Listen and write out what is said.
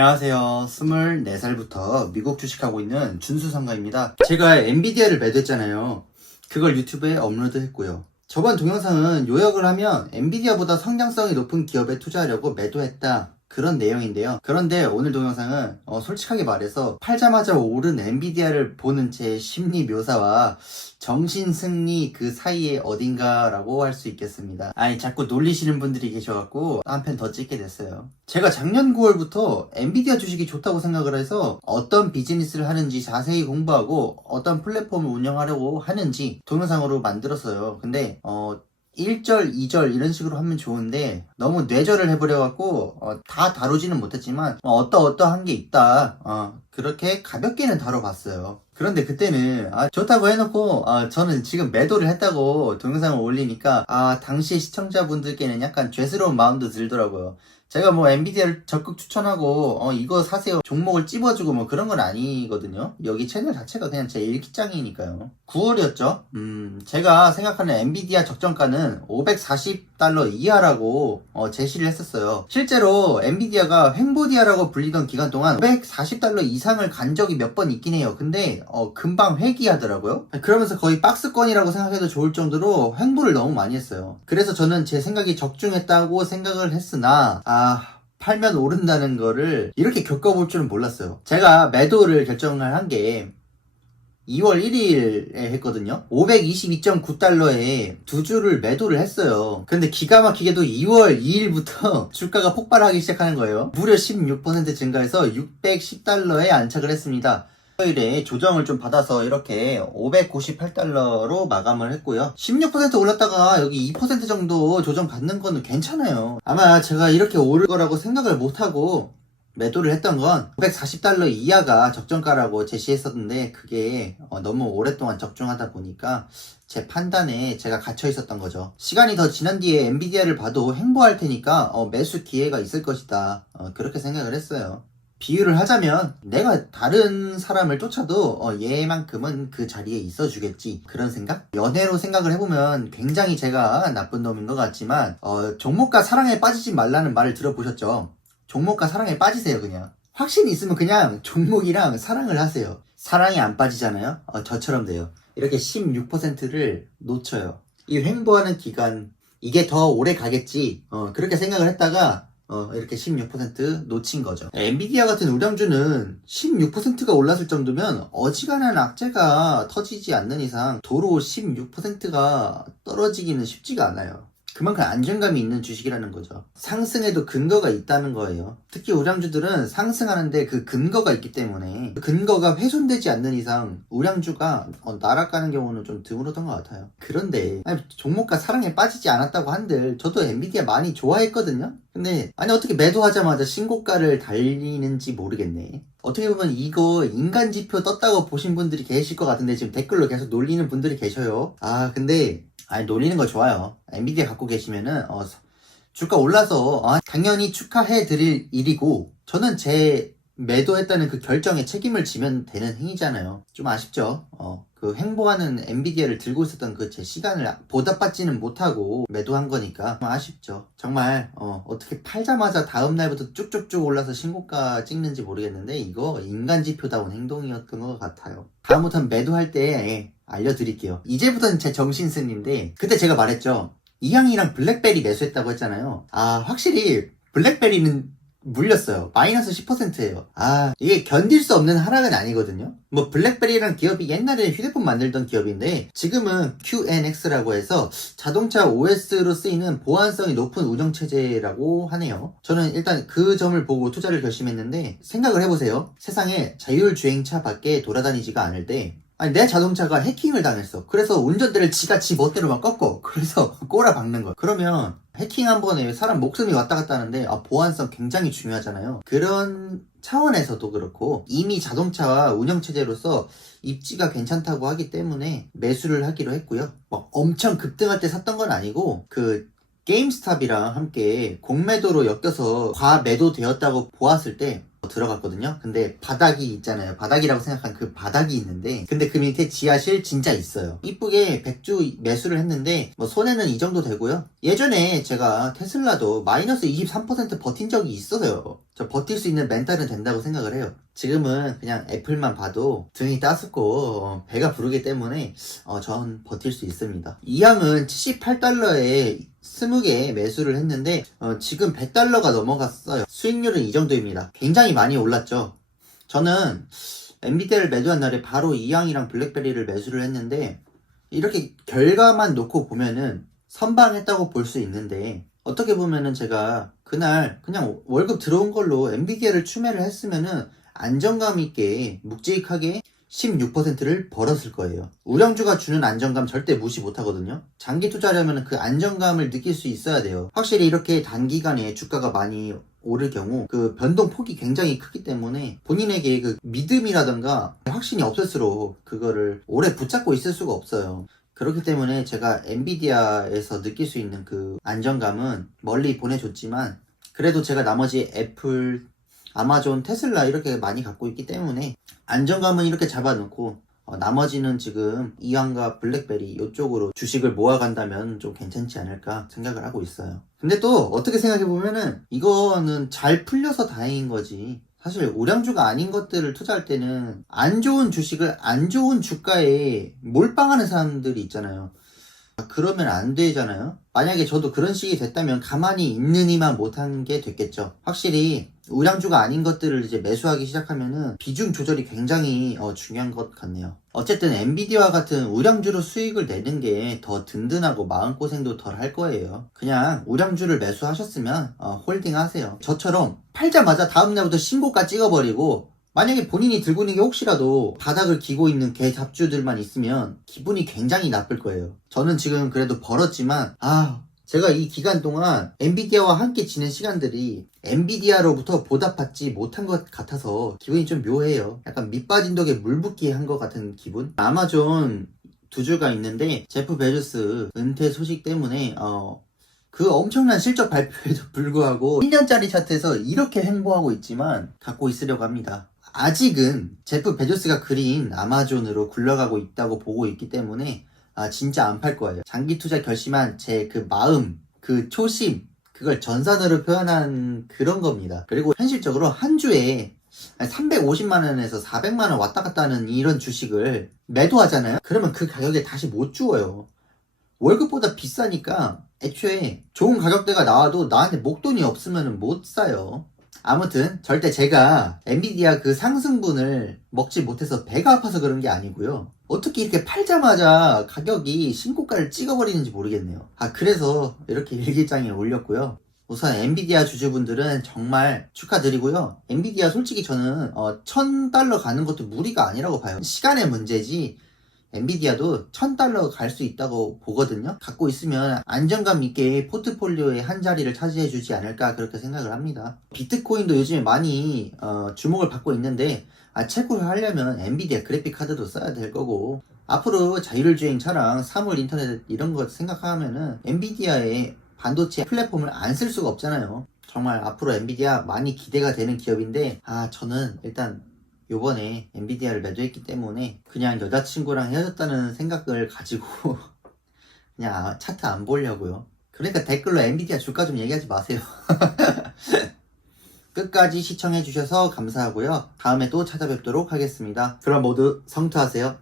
안녕하세요. 24살부터 미국 주식하고 있는 준수상가입니다. 제가 엔비디아를 매도했잖아요. 그걸 유튜브에 업로드했고요. 저번 동영상은 요약을 하면 엔비디아보다 성장성이 높은 기업에 투자하려고 매도했다, 그런 내용인데요. 그런데 오늘 동영상은 솔직하게 말해서 팔자마자 오른 엔비디아를 보는 제 심리 묘사와 정신승리 그 사이에 어딘가라고 할 수 있겠습니다. 아니, 자꾸 놀리시는 분들이 계셔갖고 한 편 더 찍게 됐어요. 제가 작년 9월부터 엔비디아 주식이 좋다고 생각을 해서 어떤 비즈니스를 하는지 자세히 공부하고 어떤 플랫폼을 운영하려고 하는지 동영상으로 만들었어요. 근데 1절, 2절 이런 식으로 하면 좋은데 너무 뇌절을 해버려갖고 다 다루지는 못했지만 어떠한 게 있다, 그렇게 가볍게는 다뤄봤어요. 그런데 그때는 좋다고 해놓고 저는 지금 매도를 했다고 동영상을 올리니까 당시의 시청자분들께는 약간 죄스러운 마음도 들더라고요. 제가 뭐 엔비디아를 적극 추천하고 이거 사세요 종목을 찝어주고 뭐 그런 건 아니거든요. 여기 채널 자체가 그냥 제 일기장이니까요. 9월이었죠. 제가 생각하는 엔비디아 적정가는 $540 이하라고 제시를 했었어요. 실제로 엔비디아가 횡보디아라고 불리던 기간 동안 $540 이상을 간 적이 몇 번 있긴 해요. 근데 금방 회귀하더라고요. 그러면서 거의 박스권이라고 생각해도 좋을 정도로 횡보를 너무 많이 했어요. 그래서 저는 제 생각이 적중했다고 생각을 했으나 팔면 오른다는 거를 이렇게 겪어볼 줄은 몰랐어요. 제가 매도를 결정을 한 게 2월 1일에 했거든요. $522.9에 두 주를 매도를 했어요. 근데 기가 막히게도 2월 2일부터 주가가 폭발하기 시작하는 거예요. 무려 16% 증가해서 $610에 안착을 했습니다. 토요일에 조정을 좀 받아서 이렇게 $598로 마감을 했고요. 16% 올랐다가 여기 2% 정도 조정 받는 거는 괜찮아요. 아마 제가 이렇게 오를 거라고 생각을 못하고 매도를 했던 건 $540 이하가 적정가라고 제시했었는데 그게 너무 오랫동안 적중하다 보니까 제 판단에 제가 갇혀 있었던 거죠. 시간이 더 지난 뒤에 엔비디아를 봐도 횡보할 테니까 매수 기회가 있을 것이다, 그렇게 생각을 했어요. 비유를 하자면 내가 다른 사람을 쫓아도 얘만큼은 그 자리에 있어 주겠지, 그런 생각? 연애로 생각을 해보면 굉장히 제가 나쁜 놈인 것 같지만 종목과 사랑에 빠지지 말라는 말을 들어보셨죠? 종목과 사랑에 빠지세요. 그냥 확신이 있으면 그냥 종목이랑 사랑을 하세요. 사랑이 안 빠지잖아요. 저처럼 돼요. 이렇게 16%를 놓쳐요. 이 횡보하는 기간, 이게 더 오래 가겠지, 그렇게 생각을 했다가 이렇게 16% 놓친 거죠. 엔비디아 같은 우량주는 16%가 올랐을 정도면 어지간한 악재가 터지지 않는 이상 도로 16%가 떨어지기는 쉽지가 않아요. 그만큼 안정감이 있는 주식이라는 거죠. 상승에도 근거가 있다는 거예요. 특히 우량주들은 상승하는데 그 근거가 있기 때문에 그 근거가 훼손되지 않는 이상 우량주가 날아가는 경우는 좀 드물었던 것 같아요. 그런데 종목과 사랑에 빠지지 않았다고 한들 저도 엔비디아 많이 좋아했거든요. 근데 어떻게 매도하자마자 신고가를 달리는지 모르겠네. 어떻게 보면 이거 인간지표 떴다고 보신 분들이 계실 것 같은데 지금 댓글로 계속 놀리는 분들이 계셔요. 근데 놀리는 거 좋아요. 엔비디아 갖고 계시면은 주가 올라서 당연히 축하해 드릴 일이고, 저는 제 매도했다는 그 결정에 책임을 지면 되는 행위잖아요. 좀 아쉽죠. 그 횡보하는 엔비디아를 들고 있었던 그 제 시간을 보답받지는 못하고 매도한 거니까 좀 아쉽죠. 정말 어떻게 팔자마자 다음 날부터 쭉쭉쭉 올라서 신고가 찍는지 모르겠는데 이거 인간지표다운 행동이었던 것 같아요. 다음부터는 매도할 때 알려드릴게요. 이제부터는 제 정신승리인데, 그때 제가 말했죠. 이항이랑 블랙베리 매수했다고 했잖아요. 확실히 블랙베리는 물렸어요. 마이너스 10%예요. 이게 견딜 수 없는 하락은 아니거든요. 뭐 블랙베리라는 기업이 옛날에 휴대폰 만들던 기업인데 지금은 QNX라고 해서 자동차 OS로 쓰이는 보안성이 높은 운영체제라고 하네요. 저는 일단 그 점을 보고 투자를 결심했는데, 생각을 해보세요. 세상에 자율주행차 밖에 돌아다니지가 않을 때 내 자동차가 해킹을 당했어. 그래서 운전대를 지가 지 멋대로 막 꺾어. 그래서 꼬라박는 거야. 그러면 해킹 한 번에 사람 목숨이 왔다 갔다 하는데 보안성 굉장히 중요하잖아요. 그런 차원에서도 그렇고 이미 자동차와 운영체제로서 입지가 괜찮다고 하기 때문에 매수를 하기로 했고요. 막 엄청 급등할 때 샀던 건 아니고 그 게임스탑이랑 함께 공매도로 엮여서 과매도 되었다고 보았을 때 들어갔거든요. 근데 바닥이 있잖아요. 바닥이라고 생각한 그 바닥이 있는데, 근데 그 밑에 지하실 진짜 있어요. 이쁘게 100주 매수를 했는데 뭐 손해는 이 정도 되고요. 예전에 제가 테슬라도 마이너스 23% 버틴 적이 있어서요. 저 버틸 수 있는 멘탈은 된다고 생각을 해요. 지금은 그냥 애플만 봐도 등이 따숩고 배가 부르기 때문에 전 버틸 수 있습니다. 이 양은 78달러에 20개 매수를 했는데 지금 100달러가 넘어갔어요. 수익률은 이 정도입니다. 굉장히 많이 올랐죠. 저는 엔비디아를 매도한 날에 바로 이 양이랑 블랙베리를 매수를 했는데, 이렇게 결과만 놓고 보면은 선방했다고 볼 수 있는데, 어떻게 보면은 제가 그날 그냥 월급 들어온 걸로 엔비디아를 추매를 했으면은 안정감 있게 묵직하게 16%를 벌었을 거예요. 우량주가 주는 안정감 절대 무시 못 하거든요. 장기 투자하려면 그 안정감을 느낄 수 있어야 돼요. 확실히 이렇게 단기간에 주가가 많이 오를 경우 그 변동 폭이 굉장히 크기 때문에 본인에게 그 믿음이라던가 확신이 없을수록 그거를 오래 붙잡고 있을 수가 없어요. 그렇기 때문에 제가 엔비디아에서 느낄 수 있는 그 안정감은 멀리 보내줬지만, 그래도 제가 나머지 애플, 아마존, 테슬라 이렇게 많이 갖고 있기 때문에 안정감은 이렇게 잡아놓고 나머지는 지금 이항과 블랙베리 이쪽으로 주식을 모아간다면 좀 괜찮지 않을까 생각을 하고 있어요. 근데 또 어떻게 생각해보면은 이거는 잘 풀려서 다행인 거지, 사실 우량주가 아닌 것들을 투자할 때는 안 좋은 주식을 안 좋은 주가에 몰빵하는 사람들이 있잖아요. 그러면 안 되잖아요. 만약에 저도 그런 식이 됐다면 가만히 있느니만 못한 게 됐겠죠. 확실히 우량주가 아닌 것들을 이제 매수하기 시작하면은 비중 조절이 굉장히 중요한 것 같네요. 어쨌든 엔비디아와 같은 우량주로 수익을 내는 게 더 든든하고 마음고생도 덜 할 거예요. 그냥 우량주를 매수하셨으면 홀딩 하세요. 저처럼 팔자마자 다음날부터 신고가 찍어버리고, 만약에 본인이 들고 있는 게 혹시라도 바닥을 기고 있는 개 잡주들만 있으면 기분이 굉장히 나쁠 거예요. 저는 지금 그래도 벌었지만 제가 이 기간 동안 엔비디아와 함께 지낸 시간들이 엔비디아로부터 보답받지 못한 것 같아서 기분이 좀 묘해요. 약간 밑빠진 덕에 물 붓기 한 것 같은 기분? 아마존 두 주가 있는데 제프 베조스 은퇴 소식 때문에 그 엄청난 실적 발표에도 불구하고 1년짜리 차트에서 이렇게 횡보하고 있지만 갖고 있으려고 합니다. 아직은 제프 베조스가 그린 아마존으로 굴러가고 있다고 보고 있기 때문에 진짜 안 팔 거예요. 장기 투자 결심한 제 그 마음, 그 초심, 그걸 전산으로 표현한 그런 겁니다. 그리고 현실적으로 한 주에 350만원에서 400만원 왔다 갔다 하는 이런 주식을 매도하잖아요. 그러면 그 가격에 다시 못 주어요. 월급보다 비싸니까 애초에 좋은 가격대가 나와도 나한테 목돈이 없으면 못 사요. 아무튼 절대 제가 엔비디아 그 상승분을 먹지 못해서 배가 아파서 그런 게 아니고요. 어떻게 이렇게 팔자마자 가격이 신고가를 찍어버리는지 모르겠네요. 그래서 이렇게 일기장에 올렸고요. 우선 엔비디아 주주분들은 정말 축하드리고요. 엔비디아 솔직히 저는 $1000 가는 것도 무리가 아니라고 봐요. 시간의 문제지 엔비디아도 $1000 갈 수 있다고 보거든요. 갖고 있으면 안정감 있게 포트폴리오의 한 자리를 차지해 주지 않을까 그렇게 생각을 합니다. 비트코인도 요즘에 많이 주목을 받고 있는데 채굴을 하려면 엔비디아 그래픽 카드도 써야 될 거고, 앞으로 자율주행 차량, 사물 인터넷 이런 거 생각하면은 엔비디아의 반도체 플랫폼을 안 쓸 수가 없잖아요. 정말 앞으로 엔비디아 많이 기대가 되는 기업인데 저는 일단 요번에 엔비디아를 매도했기 때문에 그냥 여자친구랑 헤어졌다는 생각을 가지고 그냥 차트 안 보려고요. 그러니까 댓글로 엔비디아 주가 좀 얘기하지 마세요. 끝까지 시청해주셔서 감사하고요. 다음에 또 찾아뵙도록 하겠습니다. 그럼 모두 성투하세요.